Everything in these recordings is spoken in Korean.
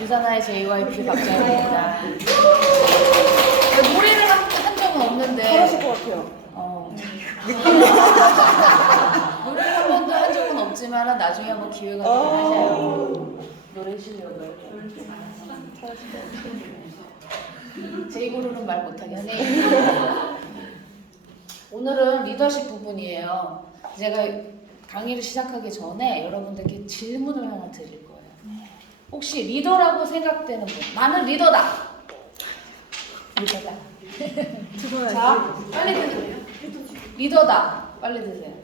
유산화의 JYP 박정희입니다. 노래를 한 적은 없는데 잘하실 것 같아요. 노래를 한 번도 한 적은 없지만 나중에 한번 기회가 되면 하셔요. 노래 실력을 잘하실 것 같아요. 제 입으로는 말 못하게 하네요. 오늘은 리더십 부분이에요. 제가 강의를 시작하기 전에 여러분들께 질문을 하나 드릴 거예요. 혹시 리더라고 생각되는 분? 나는 리더다. 리더다. 자, 빨리 드세요. 리더다. 빨리 드세요.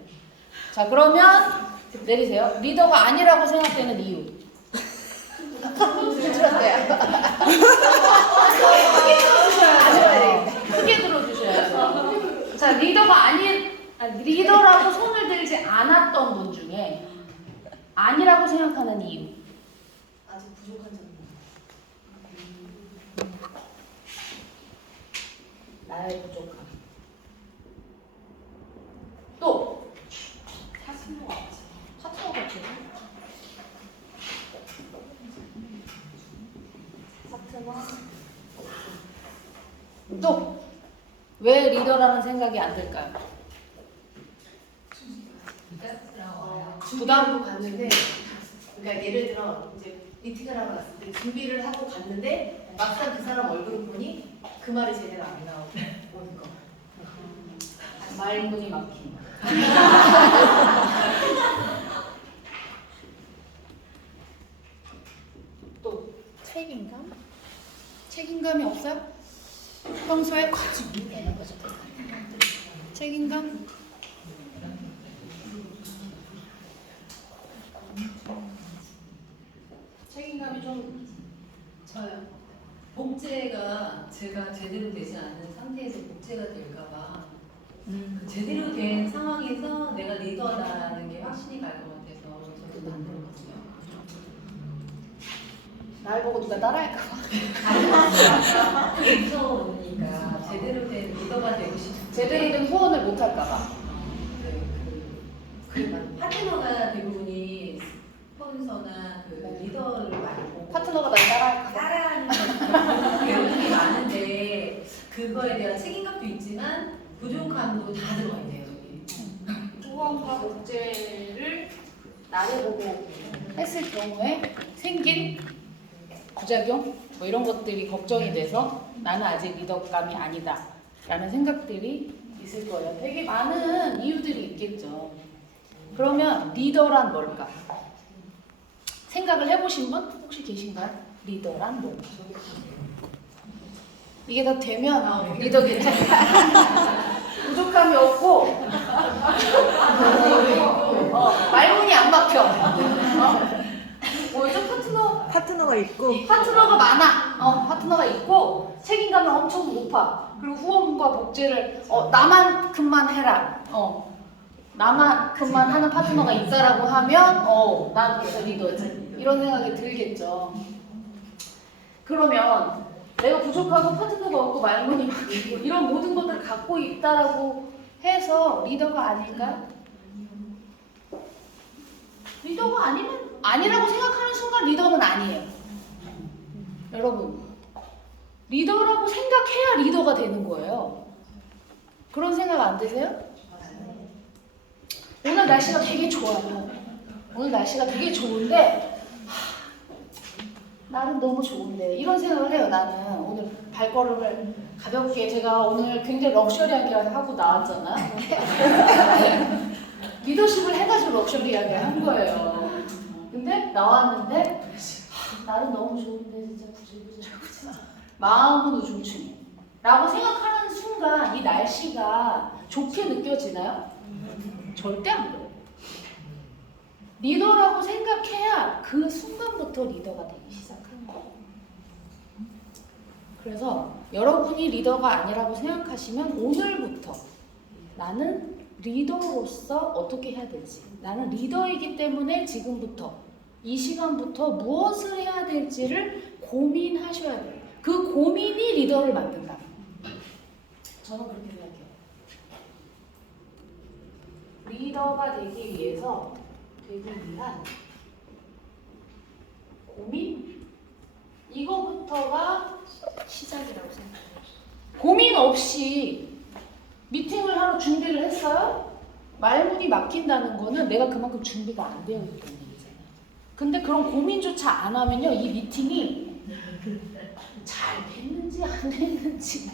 자, 그러면 내리세요. 리더가 아니라고 생각되는 이유. 들었대요. 크게 들어주셔야죠. 자, 리더라고 손을 들지 않았던 분 중에 아니라고 생각하는 이유. 아직 부족한 점이 나의 부족함. 또 파트너가 없지. 파트너가 없어요. 또 왜 리더라는 생각이 안 들까요? 부담으로 갔는데, 그러니까 예를 들어 이제 미팅을 하고 갔을 때 준비를 하고 갔는데 막상 그 사람 얼굴을 보니 그 말이 제대로 안 나오고 오는 거. 말문이 막힌. 또 책임감? 책임감이 없어요? 평소에 내는 거죠. 책임감? 책임감이 좀 저요. 복제가 제가 제대로 되지 않는 상태에서 복제가 될까봐 제대로 된 상황에서 내가 리더다라는 게 확신이 갈 것 같아서 저도 만들었거든요. 날 보고 누가 따라할까 봐. 무서우니까 제대로 된 리더가 되고 싶은 제대로 된 후원을 못 할까 봐. 파트너가 대부분이 스폰서나 리더를 말고 파트너가 날 따라할까 봐. 따라하는 경우가 많은데 그거에 대한 책임감도 있지만 부족함도 다 들어가 있네요. 여기. 후원과 복제를 나를 보고 했을 경우에 생긴 부작용? 뭐 이런 것들이 걱정이 돼서 나는 아직 리더감이 아니다 라는 생각들이 있을 거예요. 되게 많은 이유들이 있겠죠. 그러면 리더란 뭘까? 생각을 해보신 분 혹시 계신가요? 리더란 뭘까? 이게 다 되면 리더겠죠? 부족함이 없고 말문이 안 막혀. 뭐죠? 파트너가 있고 파트너가 많아. 파트너가 있고 책임감이 엄청 높아. 그리고 후원과 복제를 나만큼만 해라. 나만큼만 하는 파트너가 있다라고 하면 난 그래서 리더지. 이런 생각이 들겠죠. 그러면 내가 부족하고 파트너가 없고 말문이 막히고 이런 모든 것들을 갖고 있다라고 해서 리더가 아닐까요? 리더가 아니라고 생각하는 순간 리더는 아니에요. 여러분, 리더라고 생각해야 리더가 되는 거예요. 그런 생각 안 드세요? 오늘 날씨가 되게 좋아요. 오늘 날씨가 되게 좋은데 나는 너무 좋은데 이런 생각을 해요. 나는 오늘 발걸음을 가볍게 제가 오늘 굉장히 럭셔리하게 하고 나왔잖아요. 리더십을 해가지고 럭셔리하게 한 거예요. 근데 나왔는데 나는 너무 좋은데 진짜 부질부질하고 진짜 마음은 우중충해 라고 생각하는 순간 이 날씨가 좋게 느껴지나요? 절대 안 그래요. 리더라고 생각해야 그 순간부터 리더가 되기 시작하는 거예요. 그래서 여러분이 리더가 아니라고 생각하시면 오늘부터 나는 리더로서 어떻게 해야 될지, 나는 리더이기 때문에 지금부터 이 시간부터 무엇을 해야 될지를 고민하셔야 돼요. 그 고민이 리더를 만든다. 저는 그렇게 생각해요. 리더가 되기 위해서 되기 위한 고민? 그때부터가 시작이라고 생각해요. 고민 없이 미팅을 하러 준비를 했어요? 말문이 막힌다는 거는 내가 그만큼 준비가 안 되어 있다는 얘기잖아요. 근데 그런 고민조차 안 하면요, 이 미팅이 잘 됐는지 안 됐는지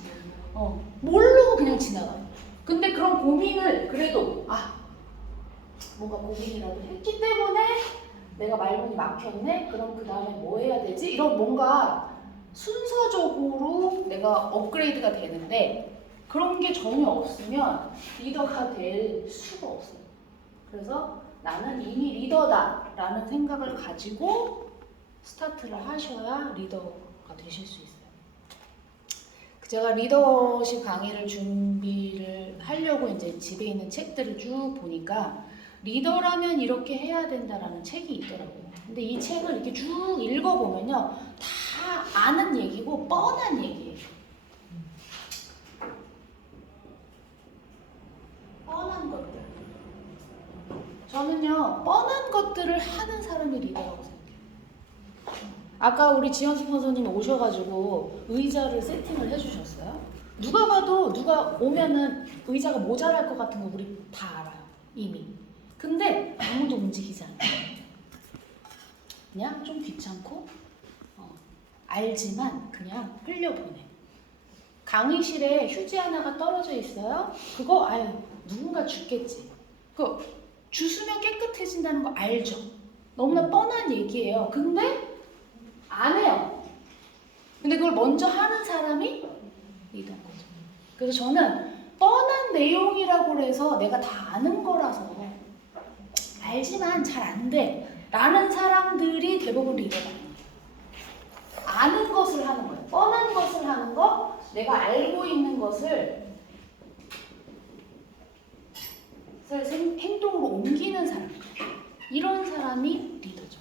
모르고 그냥 지나가요. 근데 그런 고민을 그래도 뭔가 고민이라도 했기 때문에 내가 말문이 막혔네? 그럼 그 다음에 뭐 해야 되지? 이런 뭔가 순서적으로 내가 업그레이드가 되는데 그런 게 전혀 없으면 리더가 될 수가 없어요. 그래서 나는 이미 리더다 라는 생각을 가지고 스타트를 하셔야 리더가 되실 수 있어요. 제가 리더십 강의를 준비를 하려고 이제 집에 있는 책들을 쭉 보니까 리더라면 이렇게 해야 된다라는 책이 있더라고요. 근데 이 책을 이렇게 쭉 읽어보면요, 다 아는 얘기고 뻔한 얘기예요. 뻔한 것들. 저는요, 뻔한 것들을 하는 사람이 리더라고 생각해요. 아까 우리 지현수 선생님이 오셔가지고 의자를 세팅을 해주셨어요. 누가 봐도 누가 오면은 의자가 모자랄 것 같은 거 우리 다 알아요, 이미. 근데 아무도 움직이지 않아요. 그냥 좀 귀찮고 알지만 그냥 흘려보내. 강의실에 휴지 하나가 떨어져 있어요. 그거 누군가 줍겠지. 그 주스면 깨끗해진다는 거 알죠? 너무나 뻔한 얘기예요. 근데 안 해요. 근데 그걸 먼저 하는 사람이 리더인 거죠. 그래서 저는 뻔한 내용이라고 해서 내가 다 아는 거라서 알지만 잘 안 돼 라는 사람들이 대부분 리더가 아니에요. 아는 것을 하는 거예요. 뻔한 것을 하는 거, 내가 알고 있는 것을 행동으로 옮기는 사람, 이런 사람이 리더죠.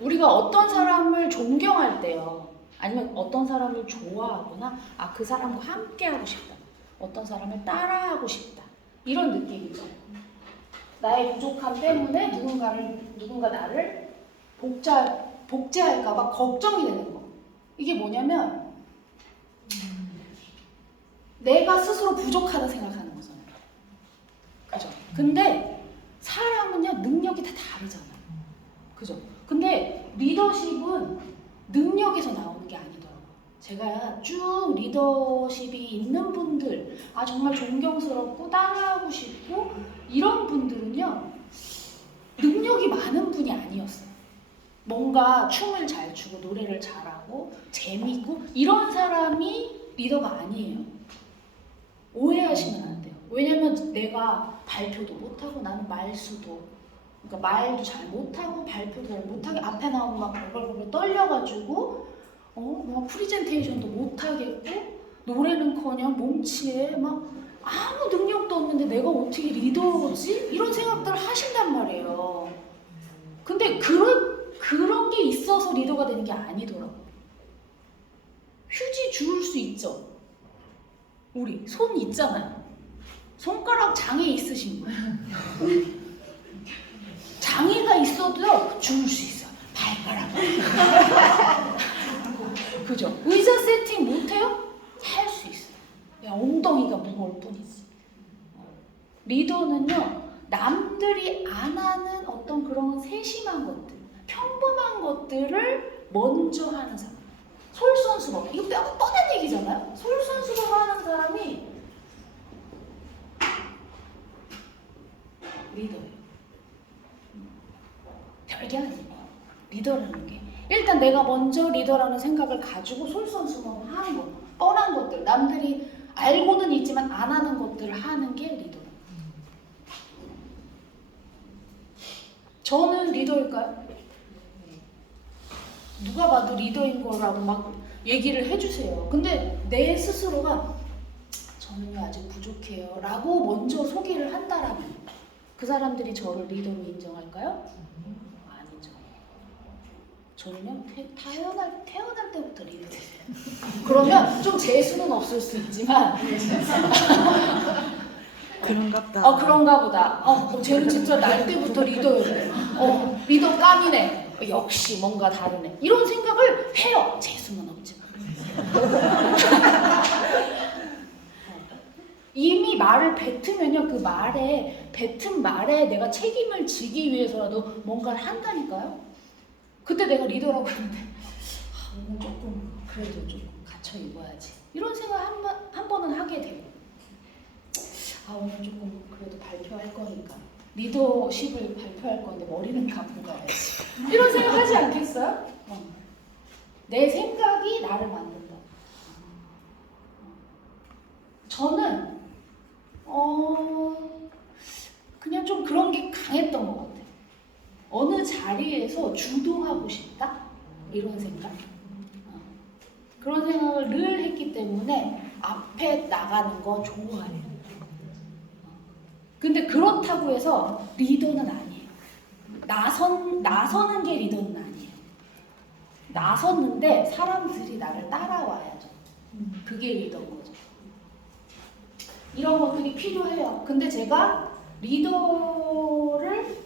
우리가 어떤 사람을 존경할 때요, 아니면 어떤 사람을 좋아하거나 그 사람과 함께 하고 싶다, 어떤 사람을 따라하고 싶다, 이런 느낌이죠. 나의 부족함 때문에 누군가 나를 복제할까봐 걱정이 되는 거. 이게 뭐냐면 내가 스스로 부족하다 생각하는 거잖아요. 그죠? 근데 사람은요, 능력이 다 다르잖아요. 그죠? 근데 리더십은 능력에서 나오는 게 아니더라고요. 제가 쭉 리더십이 있는 분들, 정말 존경스럽고 따라하고 싶고 이런 분들은요, 능력이 많은 분이 아니었어요. 뭔가 춤을 잘 추고 노래를 잘하고 재미있고 이런 사람이 리더가 아니에요. 오해하시면 안 돼요. 왜냐면 내가 발표도 못하고 나는 그러니까 말도 잘 못하고 발표도 잘 못하게 앞에 나오면 막 벌벌벌 떨려가지고 막 프리젠테이션도 못하겠고 노래는커녕 몸치에 막 아무 능력도 없는데 내가 어떻게 리더지? 이런 생각들을 하신단 말이에요. 근데 그런 게 있어서 리더가 되는 게 아니더라고요. 휴지 주울 수 있죠? 우리 손 있잖아요. 손가락 장애 있으신 분. 장애가 있어도요, 주울 수 있어. 발가락. 그죠? 의자 세팅 못해요? 할 수 있어요. 그냥 엉덩이가 무거울 뿐이지. 리더는요, 남들이 안 하는 어떤 그런 세심한 것들, 평범한 것들을 먼저 하는 사람. 솔선수범. 이거 뻔한 얘기잖아요? 솔선수범 하는 사람이 리더예요. 별게 아니에요. 리더라는 게. 일단 내가 먼저 리더라는 생각을 가지고 솔선수범 하는 거. 뻔한 것들. 남들이 알고는 있지만 안 하는 것들을 하는 게 리더예요. 저는 리더일까요? 누가 봐도 리더인 거라고 막 얘기를 해주세요. 근데 내 스스로가 저는요 아직 부족해요 라고 먼저 소개를 한다라면 그 사람들이 저를 리더로 인정할까요? 아니죠. 저는요 태어날 때부터 리더 되세요. 그러면 좀 재수는 없을 수 있지만 그런갑다. 그런가 보다. 쟤는 진짜 날 때부터 리더예요. 리더 깜이네. 역시 뭔가 다르네. 이런 생각을 해요. 재수는 없지만. 이미 말을 뱉으면요, 그 말에, 뱉은 말에 내가 책임을 지기 위해서라도 뭔가를 한다니까요. 그때 내가 리더라고 했는데, 오늘 조금, 그래도 조금 갖춰 입어야지. 이런 생각 한 번은 하게 돼요. 오늘 조금 그래도 발표할 거니까. 리더십을 발표할 건데 머리는 감고 가야지. 이런 생각 하지 않겠어요? 내 생각이 나를 만든다. 저는 그냥 좀 그런 게 강했던 것 같아요. 어느 자리에서 주도하고 싶다? 이런 생각. 그런 생각을 늘 했기 때문에 앞에 나가는 거 좋아해요. 근데 그렇다고 해서 리더는 아니에요. 나서는 게 리더는 아니에요. 나섰는데 사람들이 나를 따라와야죠. 그게 리더인 거죠. 이런 것들이 필요해요. 근데 제가 리더를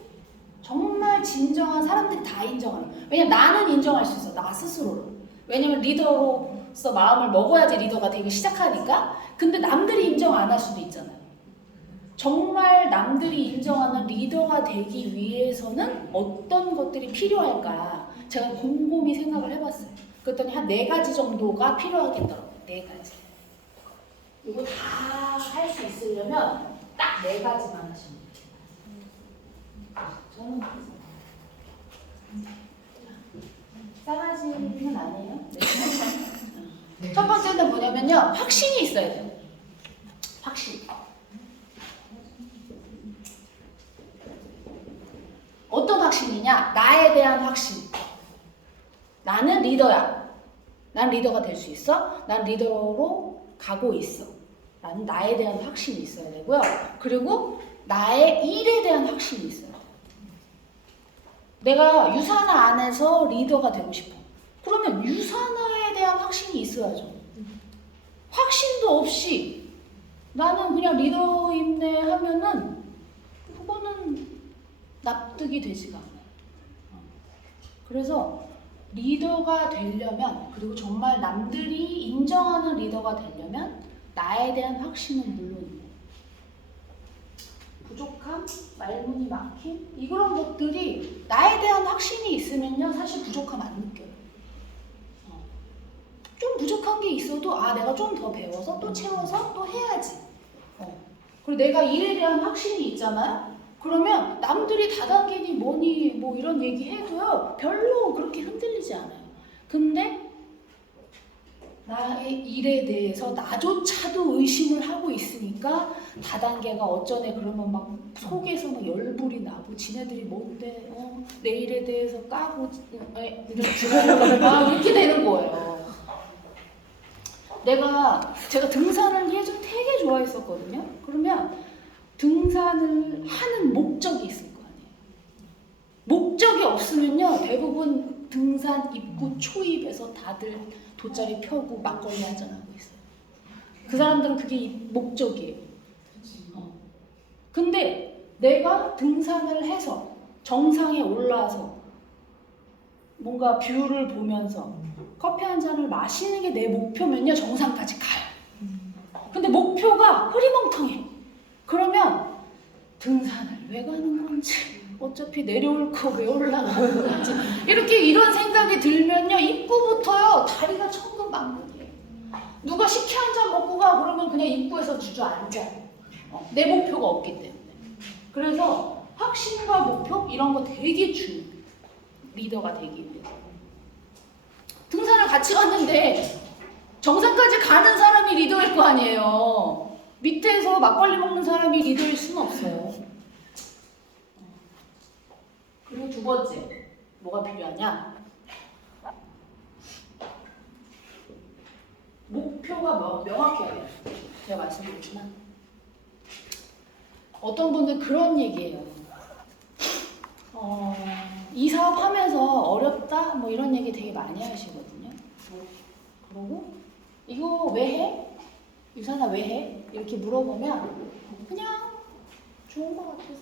정말 진정한 사람들이 다 인정하는. 왜냐면 나는 인정할 수 있어. 나 스스로를. 왜냐면 리더로서 마음을 먹어야지 리더가 되기 시작하니까. 근데 남들이 인정 안 할 수도 있잖아요. 정말 남들이 인정하는 리더가 되기 위해서는 어떤 것들이 필요할까? 제가 곰곰이 생각을 해봤어요. 그랬더니 한 4가지 정도가 필요하겠더라고요. 4가지. 이거 다 할 수 있으려면 딱 4가지만 하시면 돼요. 저는 싸가지는 아니에요. 네. 첫 번째는 뭐냐면요. 확신이 있어야 돼요. 확신. 어떤 확신이냐? 나에 대한 확신. 나는 리더야. 난 리더가 될 수 있어. 난 리더로 가고 있어. 라는 나에 대한 확신이 있어야 되고요. 그리고 나의 일에 대한 확신이 있어요. 내가 유산화 안에서 리더가 되고 싶어. 그러면 유산화에 대한 확신이 있어야죠. 확신도 없이 나는 그냥 리더임네 하면은 그거는 납득이 되지가 않아요. 그래서 리더가 되려면, 그리고 정말 남들이 인정하는 리더가 되려면 나에 대한 확신은 물론이고 부족함, 말문이 막힘, 이런 것들이 나에 대한 확신이 있으면요 사실 부족함 안 느껴요. 좀 부족한 게 있어도 내가 좀 더 배워서 또 채워서 또 해야지. 그리고 내가 일에 대한 확신이 있잖아요. 그러면 남들이 다단계니 뭐니 뭐 이런 얘기 해도요 별로 그렇게 흔들리지 않아요. 근데 나의 일에 대해서 나조차도 의심을 하고 있으니까 다단계가 어쩌네 그러면 막 속에서 막 열불이 나고 지네들이 뭔데 내 일에 대해서 까고 이렇게 되는 거예요. 제가 등산을 예전 되게 좋아했었거든요. 그러면 등산을 하는 목적이 있을 거 아니에요. 목적이 없으면요 대부분 등산 입구 초입에서 다들 돗자리 펴고 막걸리 한잔하고 있어요. 그 사람들은 그게 목적이에요. 근데 내가 등산을 해서 정상에 올라서 뭔가 뷰를 보면서 커피 한 잔을 마시는 게 내 목표면요 정상까지 가요. 근데 목표가 흐리멍텅해. 그러면 등산을 왜 가는 건지, 어차피 내려올 거 왜 올라가는 건지, 이런 생각이 들면요 입구부터요 다리가 천근만근이에요. 누가 식혜 한 잔 먹고 가 그러면 그냥 입구에서 주저앉아요. 내 목표가 없기 때문에. 그래서 확신과 목표 이런 거 되게 중요해요. 리더가 되기 위해서. 등산을 같이 갔는데 정상까지 가는 사람이 리더일 거 아니에요. 밑에서 막걸리 먹는 사람이 리더일 수는 없어요. 그리고 2번째, 뭐가 필요하냐? 목표가 명확해야 돼요. 제가 말씀드렸지만 어떤 분들 그런 얘기예요. 이 사업 하면서 어렵다? 뭐 이런 얘기 되게 많이 하시거든요. 그러고 이거 왜 해? 유산화 왜 해? 이렇게 물어보면 그냥 좋은 것 같아서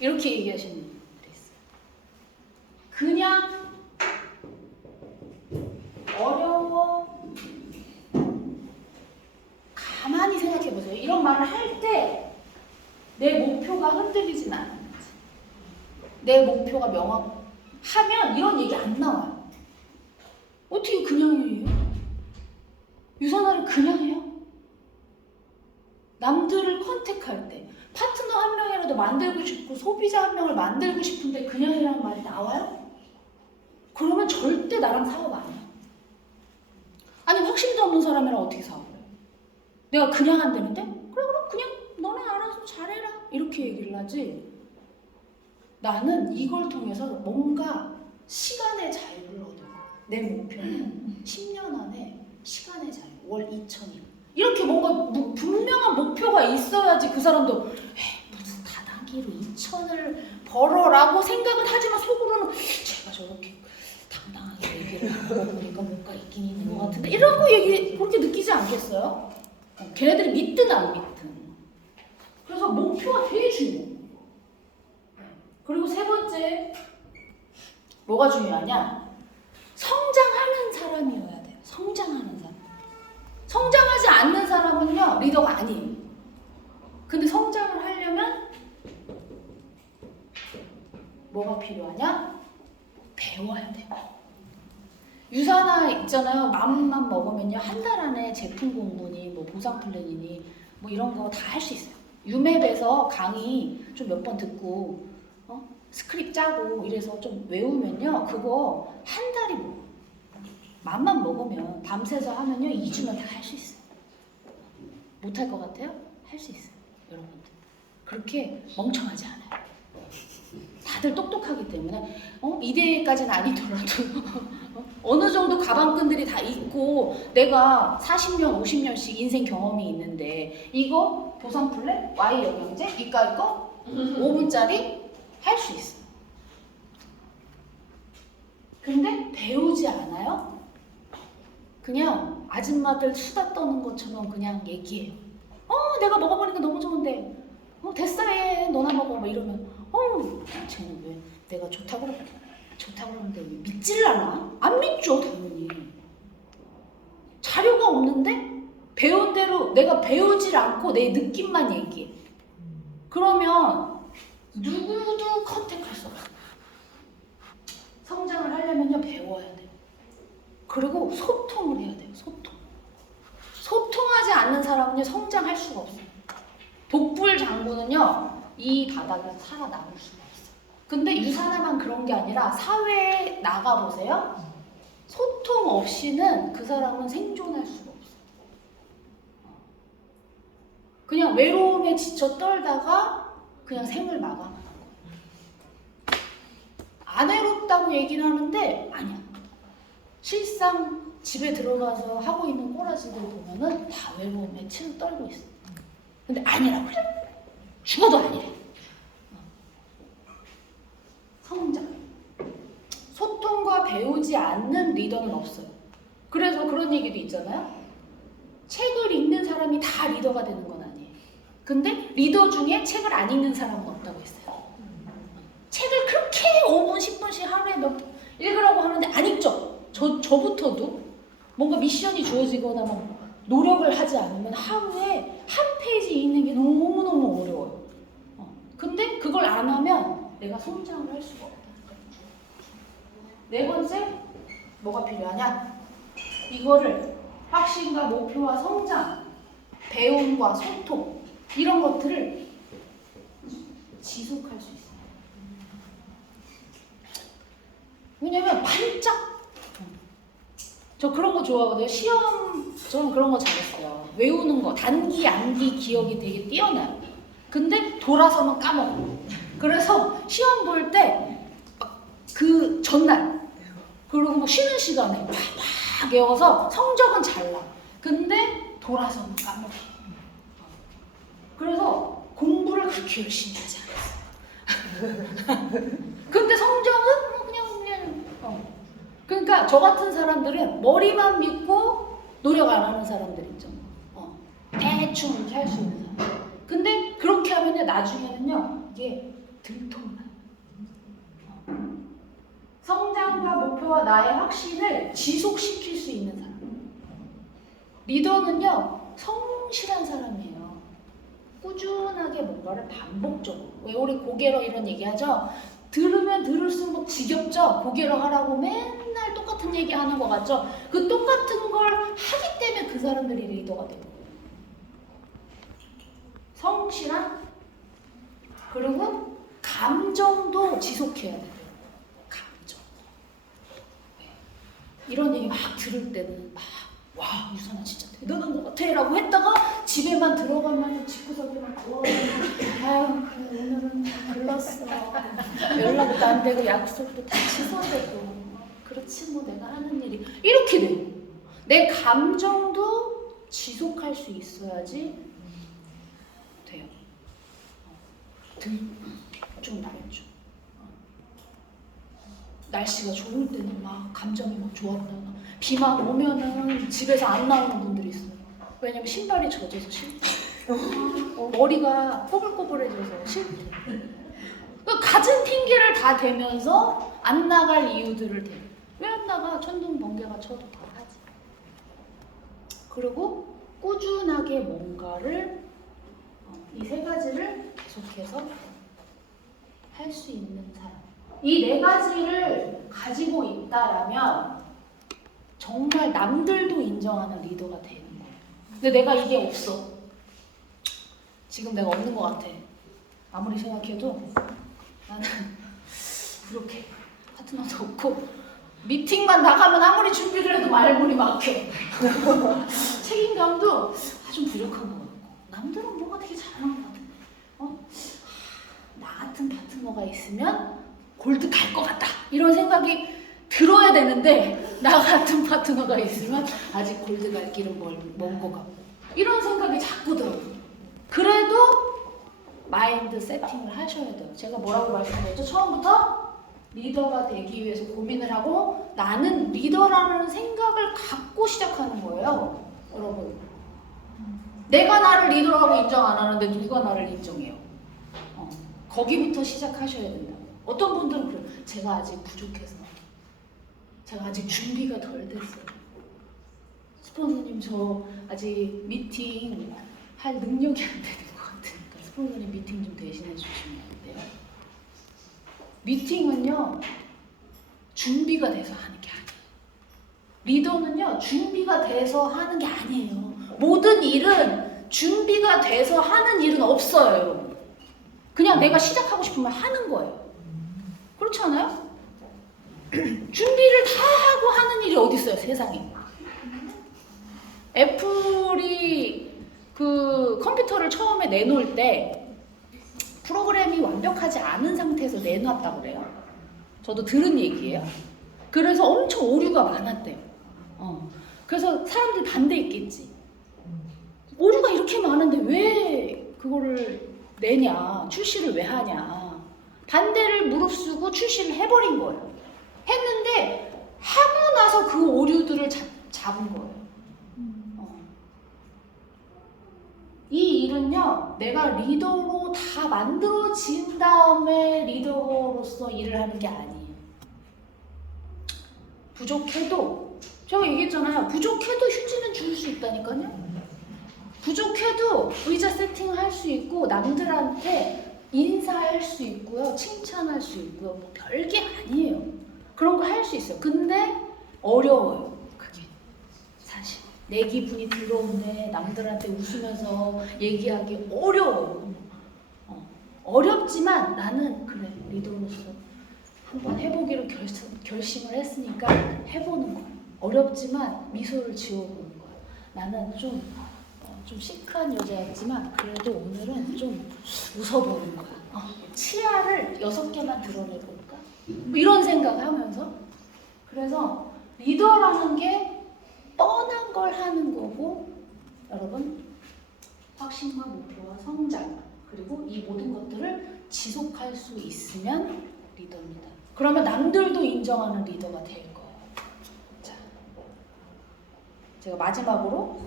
이렇게 얘기하시는 분들이 있어요. 그냥 어려워. 가만히 생각해 보세요. 이런 말을 할 때 내 목표가 흔들리진 않는 거지. 내 목표가 명확하면 이런 얘기 안 나와요. 어떻게 그냥 해요? 유산화를 그냥 해요? 남들을 컨택할 때 파트너 한 명이라도 만들고 싶고 소비자 한 명을 만들고 싶은데 그냥 해라는 말이 나와요? 그러면 절대 나랑 사업 안 해요. 아니 확신도 없는 사람이랑 어떻게 사업을 해요? 내가 그냥 한다는데? 그래 그럼 그냥 너네 알아서 잘해라 이렇게 얘기를 하지. 나는 이걸 통해서 뭔가 시간의 자유를 얻어요. 내 목표는 10년 안에 시간의 자유, 월 2천이요. 이렇게 뭔가 분명한 목표가 있어야지 그 사람도 무슨 다단계로 2천을 벌어라고 생각은 하지만 속으로는 제가 저렇게 당당하게 얘기를 하고 보니까 뭔가 있긴 있는 것 같은데 이러고 그렇게 느끼지 않겠어요? 걔네들이 믿든 안 믿든. 그래서 목표가 되게 중요해요. 그리고 세 번째 뭐가 중요하냐? 성장하는 사람이어야 돼요. 성장하는 사람. 성장하지 않는 사람은요 리더가 아니에요. 근데 성장을 하려면 뭐가 필요하냐? 배워야 돼요. 유산화 있잖아요. 마음만 먹으면요 한 달 안에 제품 공부니 뭐 보상 플랜이니 뭐 이런 거 다 할 수 있어요. 유맵에서 강의 좀 몇 번 듣고 스크립 짜고 이래서 좀 외우면요 그거 한 달이 뭐 맘만 먹으면 밤새서 하면요 2주면 다 할 수 있어요. 못할 것 같아요? 할 수 있어요. 여러분들 그렇게 멍청하지 않아요. 다들 똑똑하기 때문에 이대까지는 아니더라도 어느 정도 가방끈들이 다 있고 내가 40년 50년씩 인생 경험이 있는데 이거 보상 플랜 Y 영양제 이까 이거 5분짜리 할 수 있어요. 근데 배우지 않아요? 그냥 아줌마들 수다 떠는 것처럼 그냥 얘기해요. 내가 먹어보니까 너무 좋은데 됐어 얘 너나 먹어 막 이러면 쟤는 왜 내가 좋다고 그러는데 왜 믿질 않아? 안 믿죠 당연히. 자료가 없는데 배운 대로 내가 배우질 않고 내 느낌만 얘기해. 그러면 누구도 컨택할 수 없어요. 성장을 하려면요 배워야 돼요. 그리고 소통을 해야 돼요. 소통하지 않는 사람은요 성장할 수가 없어요. 독불 장군은요 이 바닥에서 살아남을 수가 없어요. 근데 유산화만 그런 게 아니라 사회에 나가보세요. 소통 없이는 그 사람은 생존할 수가 없어요. 그냥 외로움에 지쳐 떨다가 그냥 생을 마감하는 거예요. 안 외롭다고 얘기는 하는데 아니야. 실상 집에 들어가서 하고 있는 꼬라지들 보면은 다 외로움에 치를 떨고 있어. 근데 아니라고 그래. 죽어도 아니래. 성장. 소통과 배우지 않는 리더는 없어요. 그래서 그런 얘기도 있잖아요. 책을 읽는 사람이 다 리더가 되는 건 아니에요. 근데 리더 중에 책을 안 읽는 사람은 없다고 했어요. 책을 그렇게 5분, 10분씩 하루에 읽으라고 하는데 안 읽죠. 저부터도 뭔가 미션이 주어지거나 막 노력을 하지 않으면 하루에 한 페이지 읽는 게 너무너무 어려워요. 근데 그걸 안 하면 내가 성장을 할 수가 없다. 네 번째, 뭐가 필요하냐? 이거를 확신과 목표와 성장, 배움과 소통 이런 것들을 지속할 수 있어요. 왜냐면 반짝 저 그런 거 좋아하거든요. 저는 그런 거 잘했어요. 외우는 거 단기, 암기 기억이 되게 뛰어나요. 근데 돌아서면 까먹어. 그래서 시험 볼 때 그 전날 그리고 뭐 쉬는 시간에 막 외워서 성적은 잘 나. 근데 돌아서면 까먹어. 그래서 공부를 그렇게 열심히 하지 않았어요. 근데 성적은 뭐 그냥 그러니까 저 같은 사람들은 머리만 믿고 노력 안 하는 사람들 있죠. 대충 이렇게 할 수 있는 사람. 근데 그렇게 하면요 나중에는요 이게 들통나요. 성장과 목표와 나의 확신을 지속시킬 수 있는 사람. 리더는요, 성실한 사람이에요. 꾸준하게 뭔가를 반복적으로. 왜 우리 고개로 이런 얘기하죠? 들으면 들을수록 지겹죠? 고개로 하라고 맨날 똑같은 얘기 하는 것 같죠? 그 똑같은 걸 하기 때문에 그 사람들이 리더가 되는 거예요. 성실한, 그리고 감정도 지속해야 돼요. 감정. 네. 이런 얘기 막 들을 때는 막, 와, 유선아 진짜 대단한 것 같아 라고 했다가 집에만 들어가면 집구석에만 아유, 그래, 오늘은 글렀어. 연락도 안 되고 약속도 다 취소되고. 그렇지 뭐 내가 하는 일이. 이렇게 돼요. 내 감정도 지속할 수 있어야지 돼요. 좀 나겠죠. 날씨가 좋을 때는 막 감정이 막 좋았다가 비만 오면은 집에서 안 나오는 분들이 있어요. 왜냐면 신발이 젖어서 싫대. 머리가 꼬불꼬불해져서 싫대. 그 갖은 핑계를 다 대면서 안 나갈 이유들을 대. 왜 안 나가? 천둥 번개가 쳐도 다 하지. 그리고 꾸준하게 뭔가를 이 세 가지를 계속해서 할 수 있는 사람. 이 네 가지를 가지고 있다라면 정말 남들도 인정하는 리더가 되는 거예요. 근데 내가 이게 없어. 지금 내가 없는 것 같아. 아무리 생각해도 나는 그렇게 파트너도 없고 미팅만 나가면 아무리 준비를 해도 말문이 막혀. 책임감도 좀 부족한 것 같고 남들은 뭔가 되게 잘하는 것 같은데 나 같은 파트너가 있으면 골드 갈 것 같다 이런 생각이 들어야 되는데 나 같은 파트너가 있으면 아직 골드 갈 길은 먼 것 같고 이런 생각이 자꾸 들어요. 그래도 마인드 세팅을 하셔야 돼요. 제가 뭐라고 말씀드렸죠? 처음부터 리더가 되기 위해서 고민을 하고 나는 리더라는 생각을 갖고 시작하는 거예요. 여러분, 내가 나를 리더라고 인정 안 하는데 누가 나를 인정해요? 거기부터 시작하셔야 된다. 어떤 분들은 그래요. 제가 아직 부족해서 제가 아직 준비가 덜 됐어요. 스폰서님 저 아직 미팅 할 능력이 안 되는 것 같으니까 스폰서님 미팅 좀 대신해 주시면 안 돼요? 미팅은요 준비가 돼서 하는 게 아니에요. 리더는요 준비가 돼서 하는 게 아니에요. 모든 일은 준비가 돼서 하는 일은 없어요, 여러분. 그냥 내가 시작하고 싶으면 하는 거예요. 그렇지 않아요? 준비를 다 하고 하는 일이 어디 있어요, 세상에. 애플이 그 컴퓨터를 처음에 내놓을 때 프로그램이 완벽하지 않은 상태에서 내놨다고 그래요. 저도 들은 얘기예요. 그래서 엄청 오류가 많았대요. 그래서 사람들 반대했겠지. 오류가 이렇게 많은데 왜 그거를 내냐, 출시를 왜 하냐. 반대를 무릅쓰고 출시를 해버린 거예요. 했는데 하고 나서 그 오류들을 잡은 거예요. 이 일은요, 내가 리더로 다 만들어진 다음에 리더로서 일을 하는 게 아니에요. 부족해도, 제가 얘기했잖아요. 부족해도 휴지는 줄 수 있다니까요. 부족해도 의자 세팅을 할 수 있고 남들한테 인사할 수 있고요. 칭찬할 수 있고요. 뭐 별게 아니에요. 그런 거 할 수 있어요. 근데 어려워요. 그게 사실. 내 기분이 들어오는데 남들한테 웃으면서 얘기하기 어려워요. 어렵지만 나는 그래 리더로서 한번 해보기로 결심을 했으니까 해보는 거예요. 어렵지만 미소를 지어보는 거예요. 나는 좀 시크한 여자였지만 그래도 오늘은 좀 웃어보는 거야. 치아를 6개만 드러내볼까? 뭐 이런 생각하면서. 그래서 리더라는 게 뻔한 걸 하는 거고, 여러분 확신과 목표와 성장 그리고 이 모든 것들을 지속할 수 있으면 리더입니다. 그러면 남들도 인정하는 리더가 될 거예요. 자, 제가 마지막으로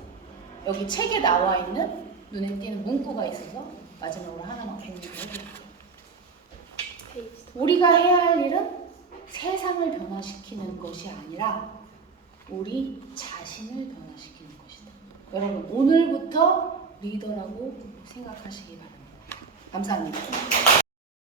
여기 책에 나와 있는 눈에 띄는 문구가 있어서 마지막으로 하나만 공유를 해드릴게요. 우리가 해야 할 일은 세상을 변화시키는 것이 아니라 우리 자신을 변화시키는 것이다. 여러분 오늘부터 리더라고 생각하시기 바랍니다. 감사합니다.